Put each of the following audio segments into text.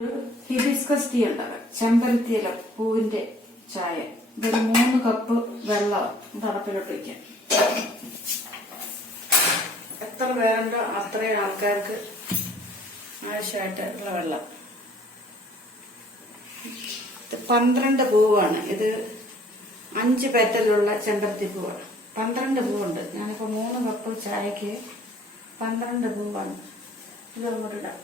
Hibiscus tea ഉണ്ടാകാം. ചെമ്പരത്തിയില പൂവിന്റെ ചായ. ഇതൊരു 3 കപ്പ് വെള്ളം തണുപ്പിലോട്ട് വയ്ക്കാം. എത്ര പേരുണ്ടോ അത്രയും ആൾക്കാർക്ക് ആവശ്യമായിട്ടുള്ള വെള്ളം. 12 പൂവാണ് ഇത്. 5 പെറ്റലുള്ള ചെമ്പരത്തി പൂവാണ്. 12 പൂവുണ്ട്. ഞാനിപ്പോ 3 കപ്പ് ചായക്ക് 12 പൂവാണ്. ഇത് അങ്ങോട്ട് ഇടാം.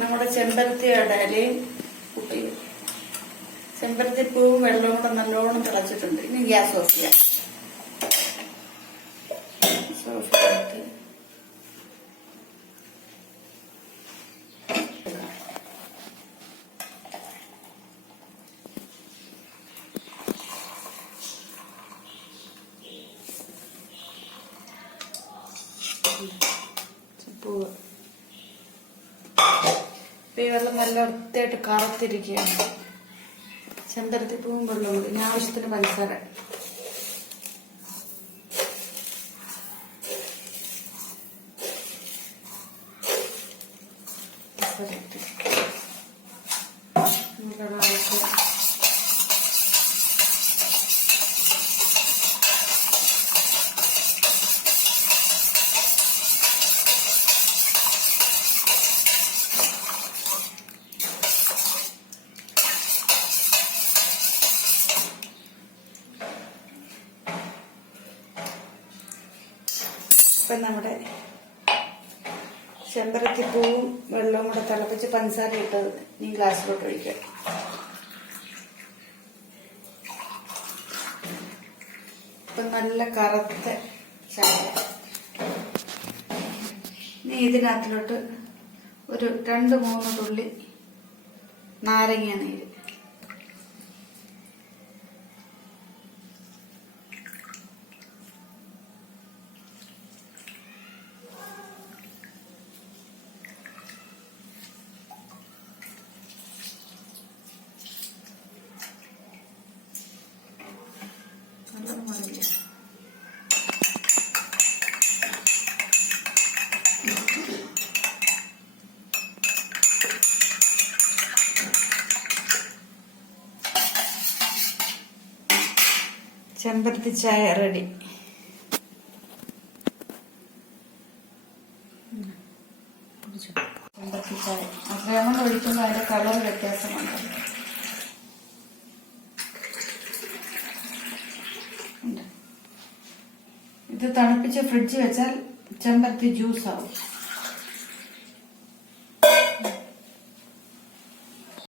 നമ്മുടെ ചെമ്പരത്തിയുടെ ഇലയും ചെമ്പരത്തി പൂവും വെള്ളവും കൂടെ നല്ലോണം തിളച്ചിട്ടുണ്ട്. ഇനി ഗ്യാസ് ഓഫ് ചെയ്യാം. പൂവ് ഈ വെള്ളം നല്ല വൃത്തിയായിട്ട് കറുത്തിരിക്കുകയാണ്. ചെമ്പരത്തി പൂവും വെള്ളവും കൂടി. ഇനി ആവശ്യത്തിന് പഞ്ചസാര. ഇപ്പം നമ്മുടെ ചെമ്പരത്തിപ്പൂവും വെള്ളവും കൂടെ തിളപ്പിച്ച് പഞ്ചസാര ഇട്ടത് ഈ ഗ്ലാസ്സിലോട്ട് ഒഴിക്കുക. ഇപ്പം നല്ല കറുത്ത ചായ. ഇനി ഇതിനകത്തിലോട്ട് ഒരു 2-3 തുള്ളി നാരങ്ങ നീര്. ചെമ്പരത്തി ചായ റെഡി. ചെമ്പരത്തി ചായ അത്രയാമ ഒഴിക്കുമ്പോൾ അതിന്റെ കളർ വ്യത്യാസമുണ്ട്. ഇത് തണുപ്പിച്ച് ഫ്രിഡ്ജിൽ വെച്ചാൽ ചെമ്പരത്തി ജ്യൂസ് ആവും.